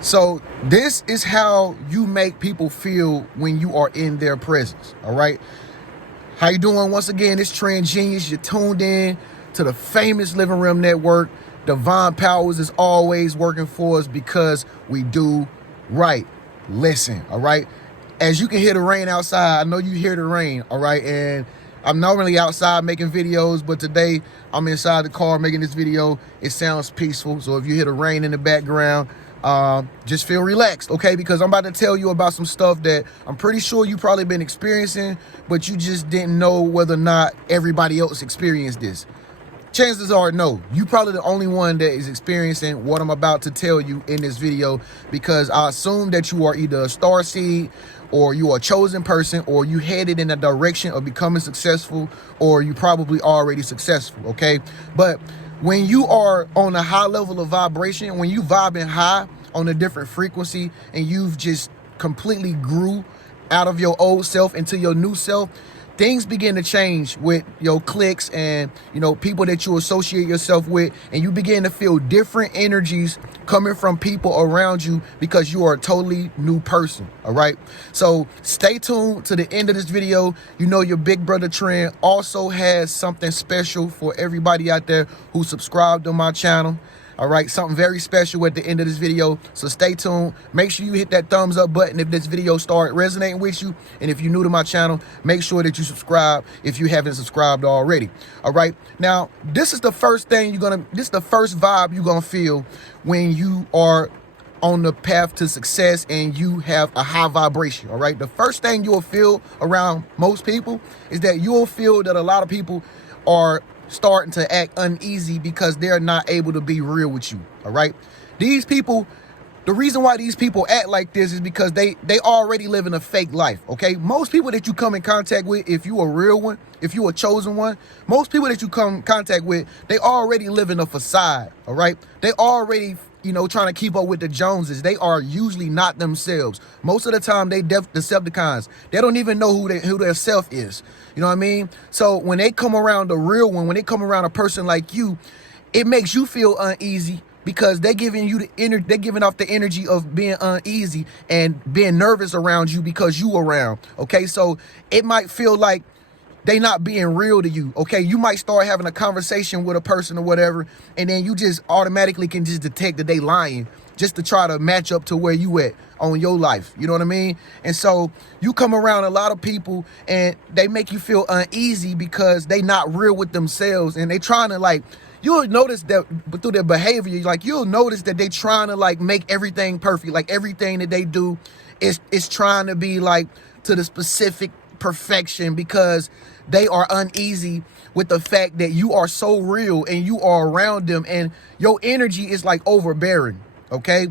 So this is how you make people feel when you are in their presence. All right. How you doing? Once again, it's Trend Genius. You're tuned in to the famous Living Room Network. Divine Powers is always working for us because we do right. Listen, all right? As you can hear the rain outside, I know you hear the rain, all right? And I'm normally outside making videos, but today I'm inside the car making this video. It sounds peaceful, so if you hear the rain in the background, just feel relaxed, okay? Because I'm about to tell you about some stuff that I'm pretty sure you probably been experiencing, but you just didn't know whether or not everybody else experienced this. Chances are no, you probably the only one that is experiencing what I'm about to tell you in this video, because I assume that you are either a star seed, or you are a chosen person, or you headed in the direction of becoming successful, or you probably already successful, okay? But when you are on a high level of vibration, when you vibing high on a different frequency, and you've just completely grew out of your old self into your new self, things begin to change with your cliques and, you know, people that you associate yourself with, and you begin to feel different energies coming from people around you because you are a totally new person. All right. So stay tuned to the end of this video. You know, your big brother Trend also has something special for everybody out there who subscribed to my channel. All right, something very special at the end of this video. So stay tuned. Make sure you hit that thumbs up button if this video started resonating with you. And if you're new to my channel, make sure that you subscribe if you haven't subscribed already. All right. Now, this is the first thing this is the first vibe you're going to feel when you are on the path to success and you have a high vibration. All right. The first thing you'll feel around most people is that you'll feel that a lot of people are starting to act uneasy because they're not able to be real with you. All right. These people, the reason why these people act like this is because they already live in a fake life. Okay. Most people that you come in contact with, if you a real one, if you a chosen one, most people that you come in contact with, they already live in a facade. All right. They already, you know, trying to keep up with the Joneses. They are usually not themselves. Most of the time, they Decepticons. They don't even know who their self is. You know what I mean? So when they come around a real one, when they come around a person like you, it makes you feel uneasy because they're giving you they're giving off the energy of being uneasy and being nervous around you because you around. Okay, so it might feel like they not being real to you. Okay, you might start having a conversation with a person or whatever, and then you just automatically can just detect that they lying just to try to match up to where you at on your life. You know what I mean? And so you come around a lot of people and they make you feel uneasy because they not real with themselves, and they trying to, like, you'll notice that through their behavior, like you'll notice that they trying to like make everything perfect. Like everything that they do is trying to be like to the specific perfection because they are uneasy with the fact that you are so real and you are around them and your energy is like overbearing. Okay.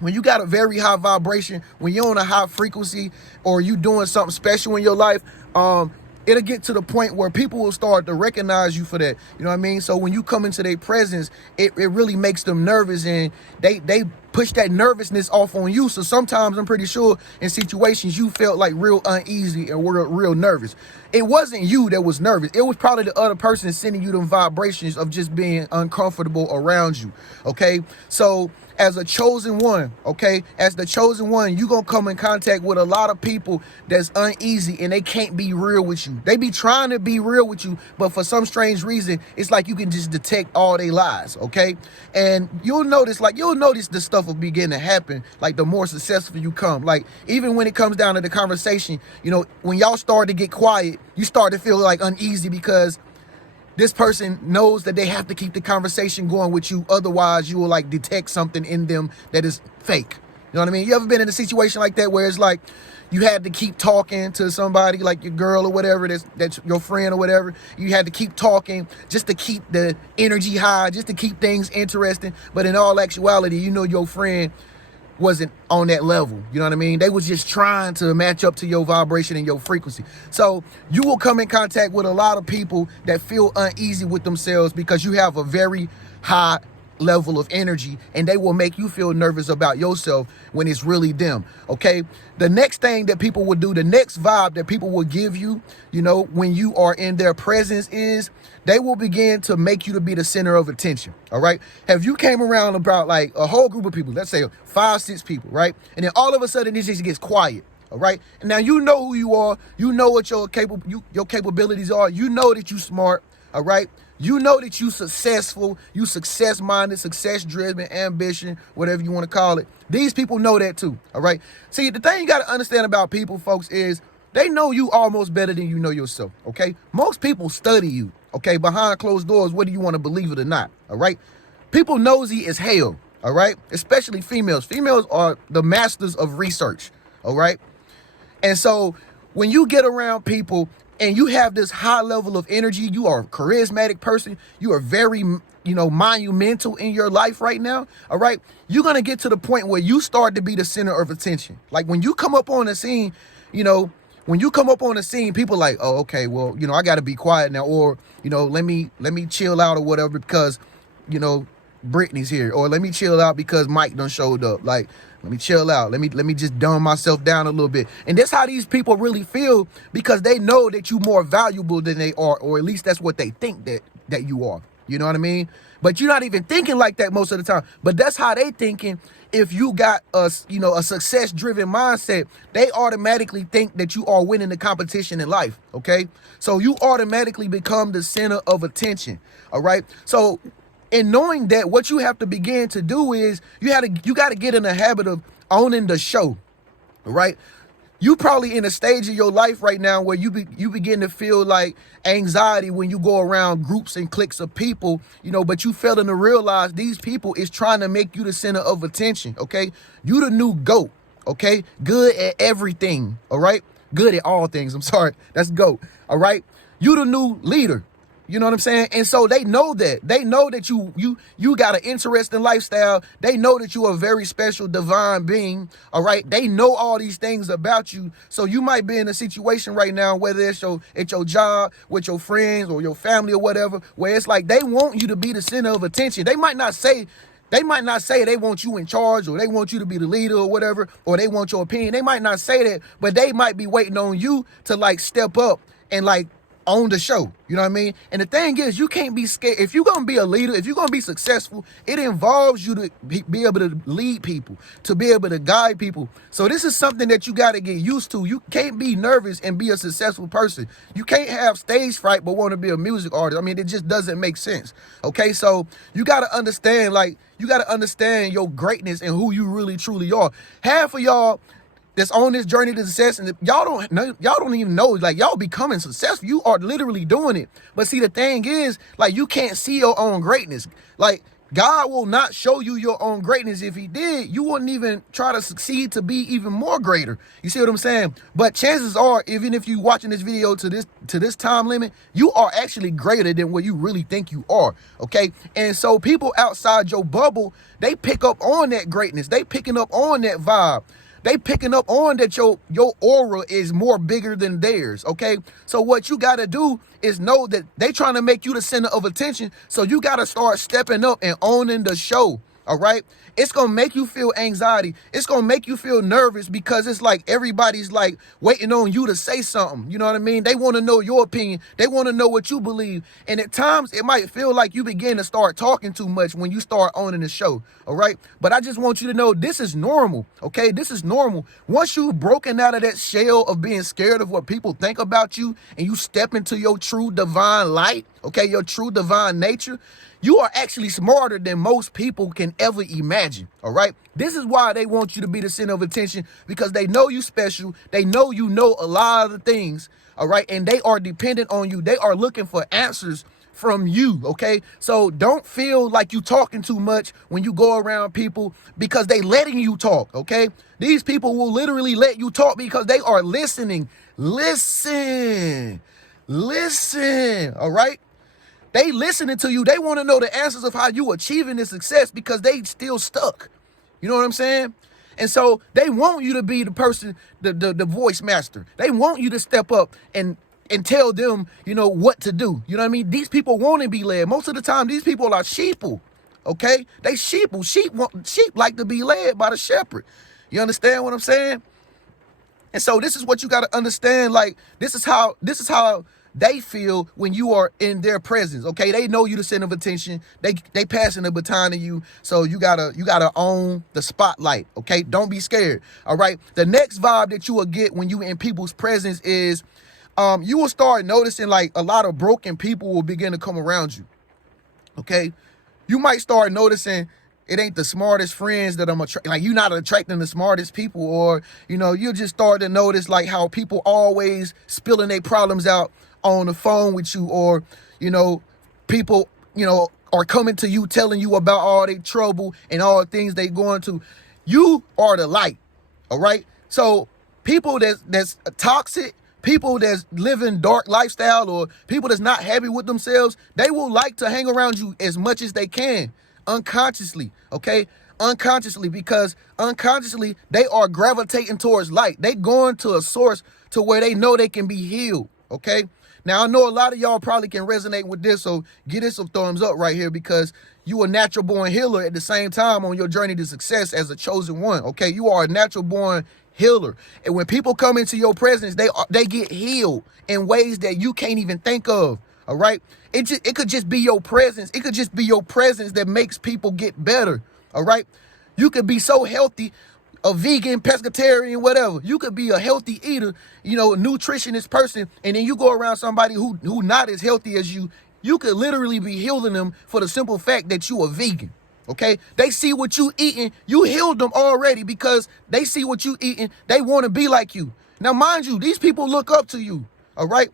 When you got a very high vibration, when you're on a high frequency or you doing something special in your life, it'll get to the point where people will start to recognize you for that. You know what I mean? So when you come into their presence, it really makes them nervous, and they push that nervousness off on you. So sometimes I'm pretty sure in situations you felt like real uneasy and were real nervous. It wasn't you that was nervous. It was probably the other person sending you them vibrations of just being uncomfortable around you. Okay. So as a chosen one, okay, as the chosen one, you gonna come in contact with a lot of people that's uneasy and they can't be real with you. They be trying to be real with you, but for some strange reason, it's like you can just detect all they lies, okay? And you'll notice the stuff will begin to happen, like the more successful you come. Like even when it comes down to the conversation, you know, when y'all start to get quiet, you start to feel like uneasy because this person knows that they have to keep the conversation going with you. Otherwise, you will like detect something in them that is fake. You know what I mean? You ever been in a situation like that where it's like you had to keep talking to somebody, like your girl or whatever, that's your friend or whatever. You had to keep talking just to keep the energy high, just to keep things interesting. But in all actuality, you know, your friend wasn't on that level. You know what I mean? They was just trying to match up to your vibration and your frequency. So you will come in contact with a lot of people that feel uneasy with themselves because you have a very high level of energy, and they will make you feel nervous about yourself when it's really them. Okay. The next thing that people will do, the next vibe that people will give you, when you are in their presence, is they will begin to make you to be the center of attention. All right. Have you came around about like a whole group of people, let's say 5, 6 people, right? And then all of a sudden it just gets quiet. All right. And now you know who you are. You know what your capabilities are. You know that you smart. All right. You know that you successful, you success-minded, success-driven, ambition, whatever you want to call it. These people know that too, all right? See, the thing you got to understand about people, folks, is they know you almost better than you know yourself, okay? Most people study you, okay, behind closed doors, whether you want to believe it or not, all right? People nosy as hell, all right? Especially females. Females are the masters of research, all right? And so when you get around people and you have this high level of energy, you are a charismatic person, you are very, monumental in your life right now, all right? You're going to get to the point where you start to be the center of attention. Like when you come up on the scene, people like, oh, okay, well, I got to be quiet now, or, let me chill out or whatever because, Brittany's here, or let me chill out because Mike done showed up. Like, let me chill out. Let me just dumb myself down a little bit. And that's how these people really feel, because they know that you're more valuable than they are, or at least that's what they think that you are. You know what I mean? But you're not even thinking like that most of the time. But that's how they thinking. If you got a success-driven mindset, they automatically think that you are winning the competition in life. Okay, so you automatically become the center of attention. All right, so. And knowing that, what you have to begin to do is you got to get in the habit of owning the show, right? You probably in a stage of your life right now where you begin to feel like anxiety when you go around groups and cliques of people, but you failing to realize these people is trying to make you the center of attention, okay? You the new GOAT, okay? Good at everything, all right? Good at all things, I'm sorry, that's GOAT, all right? You the new leader. You know what I'm saying? And so they know that. They know that you got an interesting lifestyle. They know that you are a very special divine being. All right. They know all these things about you. So you might be in a situation right now, whether it's at your job, with your friends or your family or whatever, where it's like they want you to be the center of attention. They might not say they want you in charge, or they want you to be the leader or whatever, or they want your opinion. They might not say that, but they might be waiting on you to like step up and like on the show. You know what I mean? And the thing is, you can't be scared. If you're going to be a leader, if you're going to be successful, it involves you to be able to lead people, to be able to guide people. So this is something that you got to get used to. You can't be nervous and be a successful person. You can't have stage fright but want to be a music artist. I mean, it just doesn't make sense. Okay, so you got to understand, your greatness and who you really truly are. Half of y'all that's on this journey to success, and y'all don't even know, like, y'all becoming successful. You are literally doing it. But see, the thing is, like, you can't see your own greatness. Like, God will not show you your own greatness. If he did, you wouldn't even try to succeed to be even more greater. You see what I'm saying? But chances are, even if you watching this video to this time limit, you are actually greater than what you really think you are. Okay. And so people outside your bubble, they pick up on that greatness. They picking up on that vibe. They picking up on that your aura is more bigger than theirs, okay? So what you got to do is know that they trying to make you the center of attention, so you got to start stepping up and owning the show, all right? It's going to make you feel anxiety. It's going to make you feel nervous, because it's like everybody's like waiting on you to say something. You know what I mean? They want to know your opinion. They want to know what you believe. And at times it might feel like you begin to start talking too much when you start owning the show. All right. But I just want you to know this is normal. Okay. This is normal. Once you've broken out of that shell of being scared of what people think about you, and you step into your true divine light, okay, your true divine nature, you are actually smarter than most people can ever imagine, all right? This is why they want you to be the center of attention, because they know you special. They know you know a lot of the things, all right? And they are dependent on you. They are looking for answers from you, okay? So don't feel like you talking too much when you go around people, because they letting you talk, okay? These people will literally let you talk because they are listening. Listen, all right? They listening to you. They want to know the answers of how you achieving this success, because they still stuck. You know what I'm saying? And so they want you to be the person, the voice master. They want you to step up and tell them, what to do. You know what I mean? These people want to be led. Most of the time, these people are sheeple. okay? They sheeple. Sheep like to be led by the shepherd. You understand what I'm saying? And so this is what you got to understand. Like, this is how they feel when you are in their presence. Okay, they know you the center of attention. They passing the baton to you. So you gotta own the spotlight. Okay, don't be scared. All right. The next vibe that you will get when you in people's presence is, you will start noticing like a lot of broken people will begin to come around you. Okay, you might start noticing it ain't the smartest friends that I'm attracting. Like, you're not attracting the smartest people, or, you just start to notice like how people always spilling their problems out on the phone with you, or, people, are coming to you telling you about all their trouble and all the things they going to. You are the light. All right. So people that's toxic, people that's living dark lifestyle, or people that's not happy with themselves, they will like to hang around you as much as they can. Unconsciously, okay? Unconsciously, because unconsciously they are gravitating towards light. They going to a source to where they know they can be healed, okay? Now, I know a lot of y'all probably can resonate with this, so give it some thumbs up right here, because you a natural born healer at the same time on your journey to success as a chosen one, okay? You are a natural born healer. And when people come into your presence, they get healed in ways that you can't even think of. All right. It could just be your presence. It could just be your presence that makes people get better. All right. You could be so healthy, a vegan, pescatarian, whatever. You could be a healthy eater, a nutritionist person, and then you go around somebody who not as healthy as you. You could literally be healing them for the simple fact that you are vegan. Okay, they see what you eating. You healed them already because they see what you eating. They want to be like you. Now, mind you, these people look up to you. All right.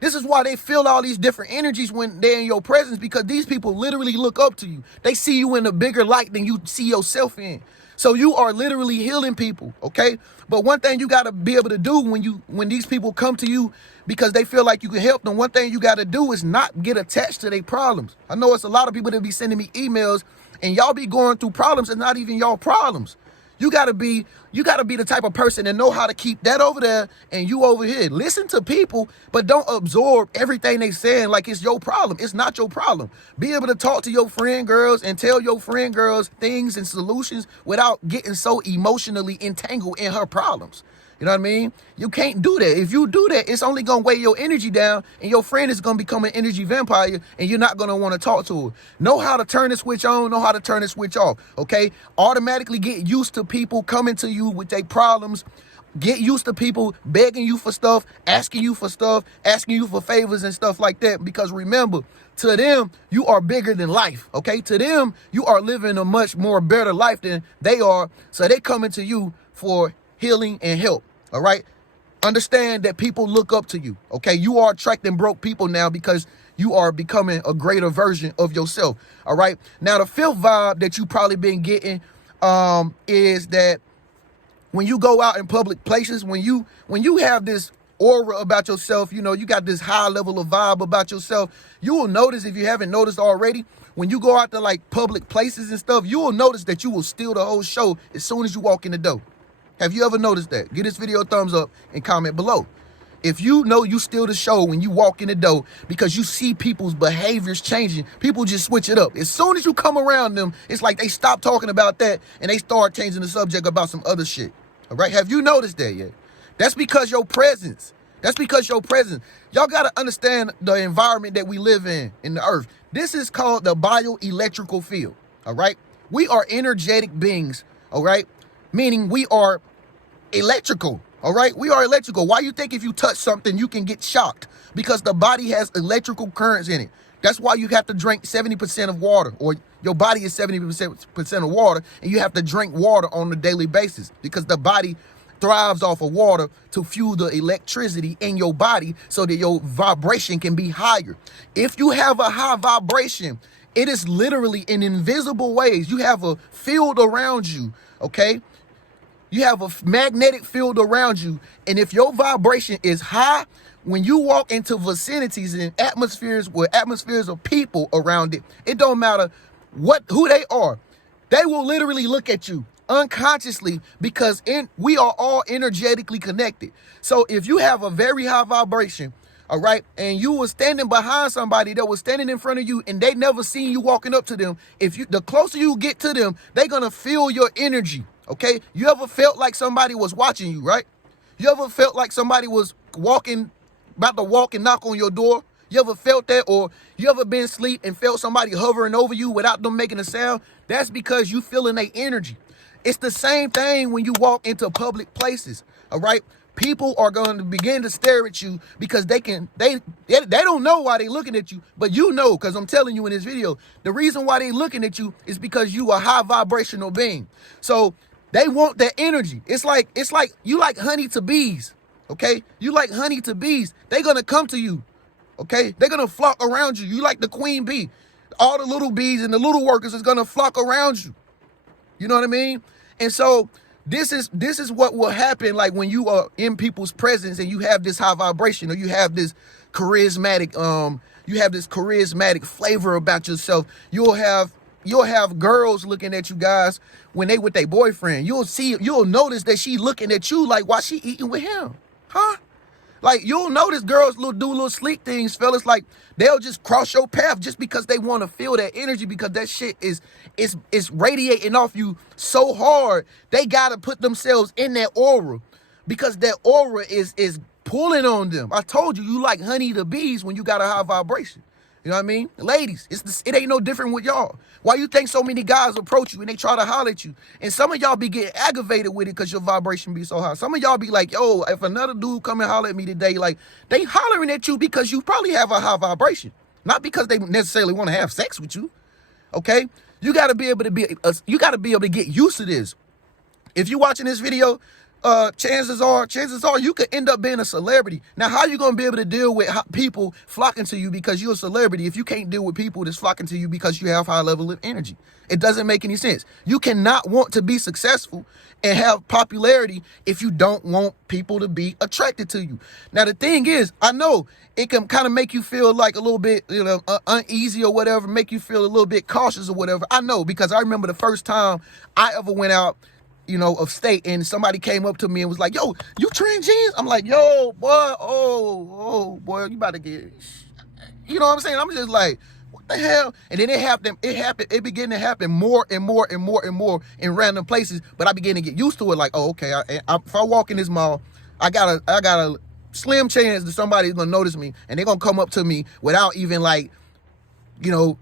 This is why they feel all these different energies when they're in your presence, because these people literally look up to you. They see you in a bigger light than you see yourself in. So you are literally healing people, okay? But one thing you got to be able to do when these people come to you because they feel like you can help them, one thing you got to do is not get attached to their problems. I know it's a lot of people that be sending me emails and y'all be going through problems and not even y'all problems. You gotta be the type of person that know how to keep that over there and you over here. Listen to people, but don't absorb everything they saying like it's your problem. It's not your problem. Be able to talk to your friend girls and tell your friend girls things and solutions without getting so emotionally entangled in her problems. You know what I mean? You can't do that. If you do that, it's only going to weigh your energy down, and your friend is going to become an energy vampire, and you're not going to want to talk to her. Know how to turn the switch on, know how to turn the switch off, okay? Automatically get used to people coming to you with their problems. Get used to people begging you for stuff, asking you for stuff, asking you for favors and stuff like that, because remember, to them, you are bigger than life, okay? To them, you are living a much more better life than they are, so they coming to you for healing and help. All right. Understand that people look up to you. OK, you are attracting broke people now because you are becoming a greater version of yourself. All right. Now, the fifth vibe that you probably been getting is that when you go out in public places, when you have this aura about yourself, you got this high level of vibe about yourself. You will notice, if you haven't noticed already, when you go out to like public places and stuff, you will notice that you will steal the whole show as soon as you walk in the door. Have you ever noticed that? Give this video a thumbs up and comment below. If you know you steal the show when you walk in the door because you see people's behaviors changing, people just switch it up. As soon as you come around them, it's like they stop talking about that and they start changing the subject about some other shit. All right? Have you noticed that yet? That's because your presence. Y'all got to understand the environment that we live in the earth. This is called the bioelectrical field. All right? We are energetic beings. All right? Meaning we are electrical, all right? We are electrical. Why you think if you touch something, you can get shocked? Because the body has electrical currents in it. That's why you have to drink 70% of water, or your body is 70% of water, and you have to drink water on a daily basis because the body thrives off of water to fuel the electricity in your body so that your vibration can be higher. If you have a high vibration, it is literally in invisible ways. You have a field around you, okay? You have a magnetic field around you. And if your vibration is high, when you walk into vicinities and atmospheres of people around it, it don't matter who they are. They will literally look at you unconsciously because we are all energetically connected. So if you have a very high vibration, all right, and you were standing behind somebody that was standing in front of you and they never seen you walking up to them, the closer you get to them, they're gonna feel your energy, okay? You ever felt like somebody was watching you, right? You ever felt like somebody was about to walk and knock on your door? You ever felt that? Or you ever been asleep and felt somebody hovering over you without them making a sound? That's because you feeling their energy. It's the same thing when you walk into public places, all right? People are going to begin to stare at you because they don't know why they looking at you, but you know, because I'm telling you in this video, the reason why they looking at you is because you are a high vibrational being. So they want that energy. It's like you like honey to bees, okay? You like honey to bees. They're going to come to you, okay? They're going to flock around you. You like the queen bee. All the little bees and the little workers is going to flock around you. You know what I mean? And so this is what will happen, like when you are in people's presence and you have this high vibration, or you have this charismatic flavor about yourself. You'll have girls looking at you guys when they with their boyfriend. You'll notice that she looking at you like, why she eating with him? Huh? Like, you'll notice girls do little sleek things, fellas. Like, they'll just cross your path just because they want to feel that energy, because that shit is radiating off you so hard. They got to put themselves in that aura because that aura is pulling on them. I told you, you like honey to bees when you got a high vibration. You know what I mean? Ladies, it ain't no different with y'all. Why you think so many guys approach you and they try to holler at you? And some of y'all be getting aggravated with it because your vibration be so high. Some of y'all be like, yo, if another dude come and holler at me today, like, they hollering at you because you probably have a high vibration. Not because they necessarily want to have sex with you, okay? You got to be able to get used to this. If you're watching this video, chances are you could end up being a celebrity. Now, how you going to be able to deal with people flocking to you because you're a celebrity if you can't deal with people that's flocking to you because you have high level of energy? It doesn't make any sense. You cannot want to be successful and have popularity if you don't want people to be attracted to you. Now, the thing is, I know it can kind of make you feel like a little bit, uneasy or whatever, make you feel a little bit cautious or whatever. I know, because I remember the first time I ever went out, of state, and somebody came up to me and was like, yo, you transgens? I'm like, yo, boy, oh, boy, you about to get, you know what I'm saying? I'm just like, what the hell? And then it began to happen more and more and more and more in random places, but I began to get used to it. Like, oh, okay, if I walk in this mall, I got a slim chance that somebody's gonna notice me, and they're gonna come up to me without even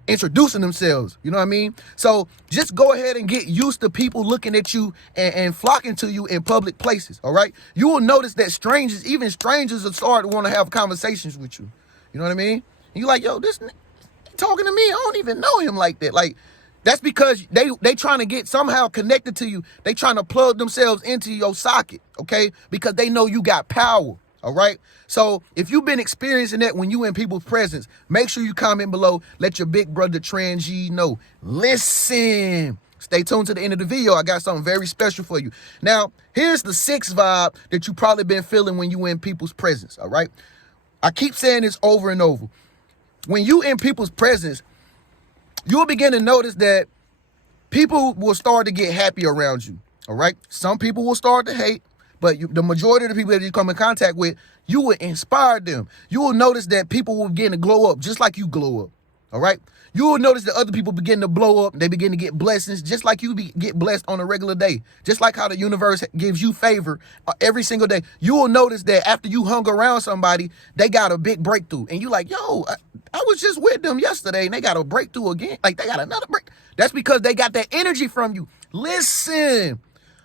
introducing themselves. You know what I mean? So just go ahead and get used to people looking at you and flocking to you in public places, all right? You will notice that even strangers will start to want to have conversations with you. You know what I mean? And you're like, yo, this talking to me, I don't even know him like that. Like, that's because they trying to get somehow connected to you. They trying to plug themselves into your socket, okay? Because they know you got power. All right. So if you've been experiencing that when you in people's presence, make sure you comment below. Let your big brother Trans-G know. Listen, stay tuned to the end of the video. I got something very special for you. Now, here's the sixth vibe that you probably been feeling when you in people's presence. All right. I keep saying this over and over. When you in people's presence, you'll begin to notice that people will start to get happy around you. All right. Some people will start to hate. But the majority of the people that you come in contact with, you will inspire them. You will notice that people will begin to glow up just like you glow up. All right? You will notice that other people begin to blow up. They begin to get blessings just like you get blessed on a regular day. Just like how the universe gives you favor every single day. You will notice that after you hung around somebody, they got a big breakthrough. And you're like, yo, I was just with them yesterday and they got a breakthrough again. Like, they got another break. That's because they got that energy from you. Listen,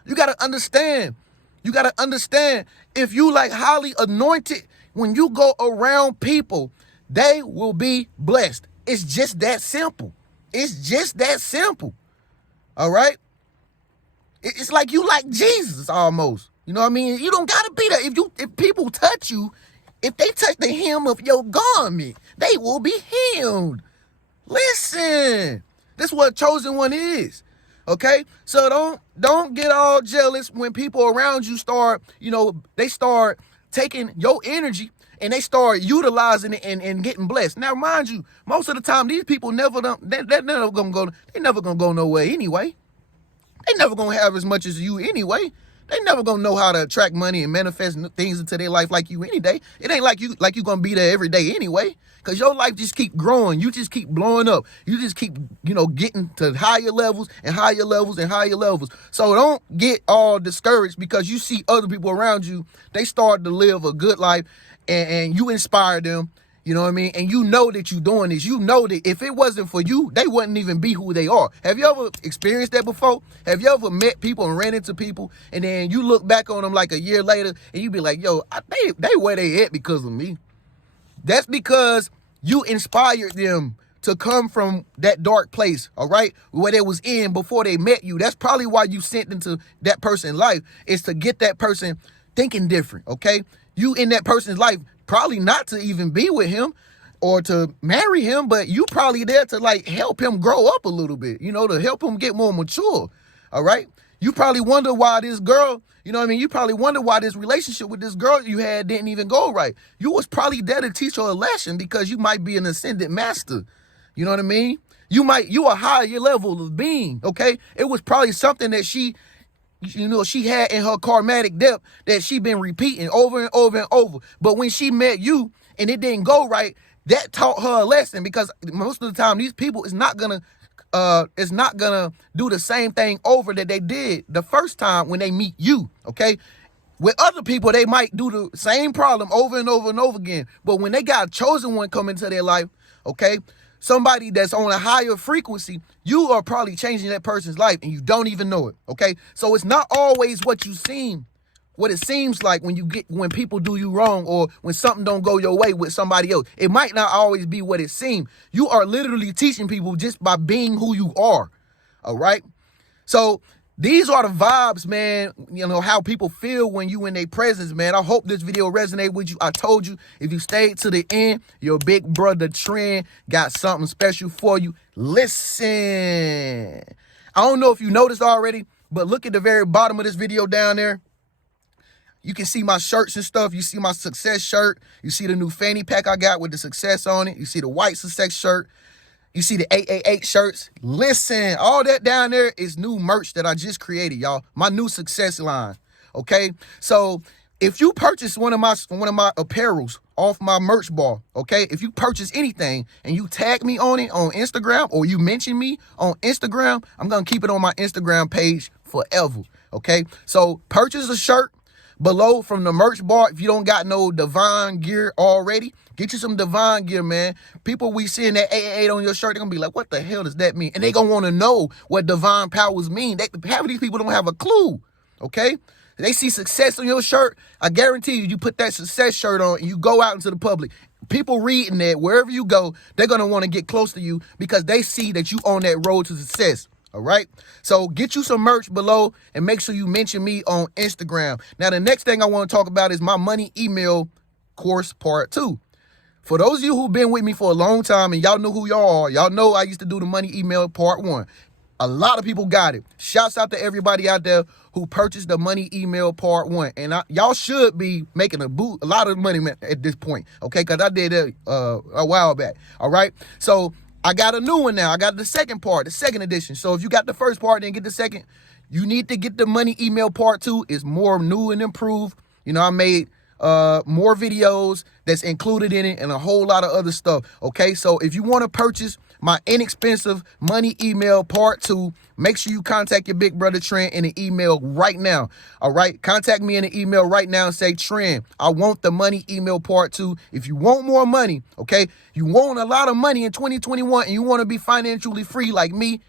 you got to understand. You got to understand, if you like highly anointed, when you go around people, they will be blessed. It's just that simple. It's just that simple. All right? It's like you like Jesus almost. You know what I mean? You don't got to be there. If people touch you, if they touch the hem of your garment, they will be healed. Listen, this is what chosen one is. Okay, so don't get all jealous when people around you start, they start taking your energy and they start utilizing it and getting blessed. Now, mind you, most of the time these people they're never gonna go nowhere anyway. They never gonna have as much as you anyway. They never gonna know how to attract money and manifest things into their life like you any day. It ain't like you gonna be there every day anyway. Cause your life just keep growing. You just keep blowing up. You just keep, getting to higher levels and higher levels and higher levels. So don't get all discouraged because you see other people around you, they start to live a good life and you inspire them. You know what I mean? And you know that you're doing this. You know that if it wasn't for you, they wouldn't even be who they are. Have you ever experienced that before? Have you ever met people and ran into people and then you look back on them like a year later and you be like, yo, they where they at because of me? That's because you inspired them to come from that dark place, all right, where they was in before they met you. That's probably why you sent into that person's life, is to get that person thinking different, okay? You in that person's life, probably not to even be with him or to marry him, but you probably there to like help him grow up a little bit, to help him get more mature, all right? You probably wonder why this girl, you probably wonder why this relationship with this girl you had didn't even go right. You was probably there to teach her a lesson because you might be an ascendant master. You know what I mean? You a higher level of being, okay? It was probably something that she had in her karmatic depth that she been repeating over and over and over. But when she met you and it didn't go right, that taught her a lesson because most of the time these people is not gonna do the same thing over that they did the first time when they meet you, okay? With other people, they might do the same problem over and over and over again. But when they got a chosen one come into their life, okay, somebody that's on a higher frequency, you are probably changing that person's life and you don't even know it, okay? So it's not always what it seems like when people do you wrong or when something don't go your way with somebody else. It might not always be what it seems. You are literally teaching people just by being who you are, all right? So these are the vibes, man, how people feel when you in their presence, man. I hope this video resonate with you. I told you, if you stayed to the end, your big brother Trend got something special for you. Listen. I don't know if you noticed already, but look at the very bottom of this video down there. You can see my shirts and stuff. You see my success shirt. You see the new fanny pack I got with the success on it. You see the white success shirt. You see the 888 shirts. Listen, all that down there is new merch that I just created, y'all. My new success line, okay? So if you purchase one of my apparels off my merch bar, okay? If you purchase anything and you tag me on it on Instagram or you mention me on Instagram, I'm going to keep it on my Instagram page forever, okay? So purchase a shirt below from the merch bar. If you don't got no Divine gear already, get you some Divine gear, man. People we seeing that 888 on your shirt, they're gonna be like, what the hell does that mean? And they gonna want to know what divine powers mean. Half of these people don't have a clue, okay? They see success on your shirt. I guarantee you put that success shirt on and you go out into the public. People reading that, wherever you go, they're gonna want to get close to you because they see that you on that road to success. All right. So get you some merch below and make sure you mention me on Instagram. Now, the next thing I want to talk about is my money email course part 2. For those of you who've been with me for a long time and y'all know who y'all are, y'all know I used to do the money email part 1. A lot of people got it. Shouts out to everybody out there who purchased the money email part 1. And y'all should be making a lot of money at this point. Okay. Because I did it a while back. All right. So I got a new one now. I got the second part, the second edition. So if you got the first part and get the second, you need to get the money email part 2. It's more new and improved. I made more videos that's included in it and a whole lot of other stuff. Okay, so if you want to purchase my inexpensive money email part 2, make sure you contact your big brother Trend in an email right now. All right, contact me in an email right now and say, Trend, I want the money email part 2. If you want more money, okay, you want a lot of money in 2021 and you want to be financially free like me,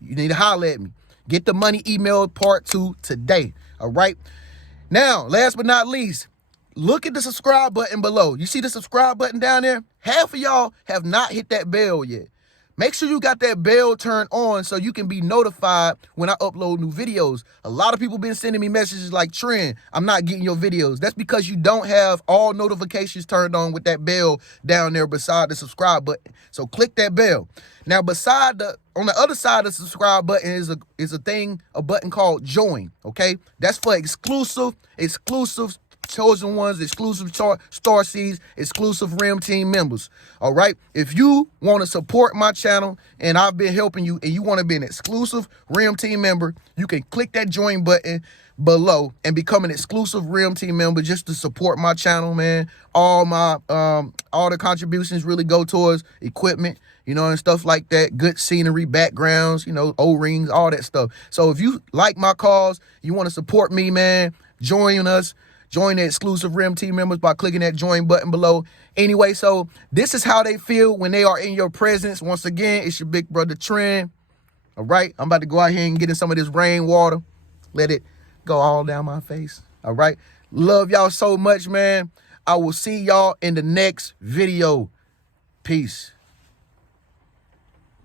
you need to holler at me. Get the money email part 2 today. All right, now last but not least, look at the subscribe button below. You see the subscribe button down there? Half of y'all have not hit that bell yet. Make sure you got that bell turned on so you can be notified when I upload new videos. A lot of people been sending me messages like, Trend, I'm not getting your videos. That's because you don't have all notifications turned on with that bell down there beside the subscribe button. So click that bell. Now, on the other side of the subscribe button is a button called join, okay? That's for exclusive chosen ones, exclusive Star Seeds, exclusive Rim Team members. All right. If you want to support my channel and I've been helping you and you want to be an exclusive Rim Team member, you can click that join button below and become an exclusive Rim Team member just to support my channel, man. All the contributions really go towards equipment, you know, and stuff like that. Good scenery, backgrounds, you know, O-rings, all that stuff. So if you like my cause, you want to support me, man, join us. Join the exclusive Rim Team members by clicking that join button below. Anyway, so this is how they feel when they are in your presence. Once again, it's your big brother Trend. All right, I'm about to go out here and get in some of this rainwater. Let it go all down my face. All right, love y'all so much, man. I will see y'all in the next video. Peace.